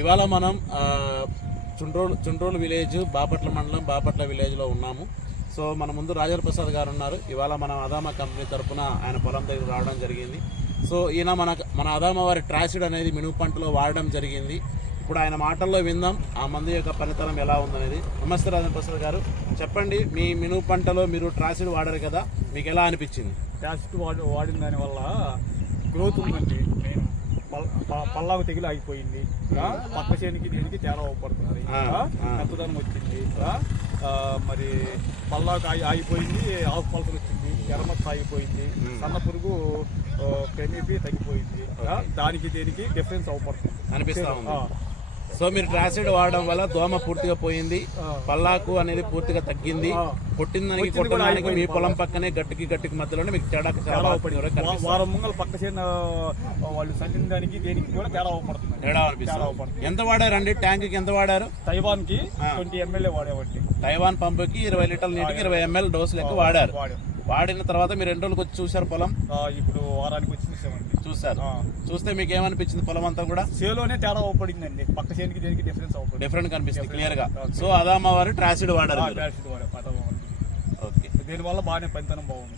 ఇవాళ మనం చుండ్రోలు చుండ్రోలు విలేజ్ బాపట్ల మండలం బాపట్ల విలేజ్లో ఉన్నాము. సో మన ముందు రాజేంద్ర ప్రసాద్ గారు ఉన్నారు. ఇవాళ మనం అదామా కంపెనీ తరఫున ఆయన పొలం దగ్గర రావడం జరిగింది. సో ఈయన మన మన అదామా వారి ట్రాసిడ్ అనేది మినుగు పంటలో వాడడం జరిగింది. ఇప్పుడు ఆయన మాటల్లో విందాం. ఆ మందు యొక్క పనితనం ఎలా ఉందనేది. నమస్తే రాజేంద్ర ప్రసాద్ గారు. చెప్పండి మీ మినుగు పంటలో మీరు ట్రాసిడ్ వాడారు కదా మీకు ఎలా అనిపించింది? ట్రాసిడ్ వాడి వాడిన దాని వల్ల గ్రోత్ ఉందండి మెయిన్. పల్లాకు తెగిలి ఆగిపోయింది. పక్క చేనికి దేనికి తేడా ఆ. మెత్తదనం వచ్చింది. మరి పల్లాకు ఆగి ఆగిపోయింది ఆకు పలసలు వచ్చింది ఎర్రమచ్చ ఆగిపోయింది సన్న పురుగు కెమిపి తగ్గిపోయింది. దానికి దేనికి డిఫరెన్స్ అనిపిస్తా ఆ, సో మీరు ట్రాసిడ్ వాడడం వల్ల దోమ పూర్తిగా పోయింది. పల్లాకు అనేది పూర్తిగా తగ్గింది. ఆ. కొట్టిన దానికి వచ్చింది కొట్టిన కూడా దానికి మీ పొలం పక్కనే గట్టికి గట్టికి మధ్యలోనే మీకు తేడా చాలా. వారం ముంగల పక్క వాళ్ళు దానికి కూడా తేడా అవపడుతుంది. తేడా అనిపిస్తుంది. ఎంత వాడారండి? ట్యాంక్కి ఎంత వాడారు? తైవాన్కి. ట్వంటీ ఎంఎల్ఏ వాడేవాటి తైవాన్ పంపుకి ఇరవై లీటర్ల నీటికి ఇరవై ఎంఎల్ డోస్ లెక్క వాడారు. వాడాం వాడిన తర్వాత మీరు రెండు రోజులకు వచ్చి చూసారు పొలం? ఇప్పుడు వారానికి వచ్చి చూసామండి. చూసారు. చూస్తే మీకు ఏమనిపించింది పొలం అంతా కూడా? సేలోనే తేడా అవపడిందండి. పక్క చేనికి దేనికి డిఫరెన్స్ అవపడింది. డిఫరెంట్ కనిపిస్తుంది క్లియర్గా. సో అదామా వారు ట్రాసిడ్ వాడారు పదం ఓకే దీనివల్ల బాగానే పనితనం బాగుంది.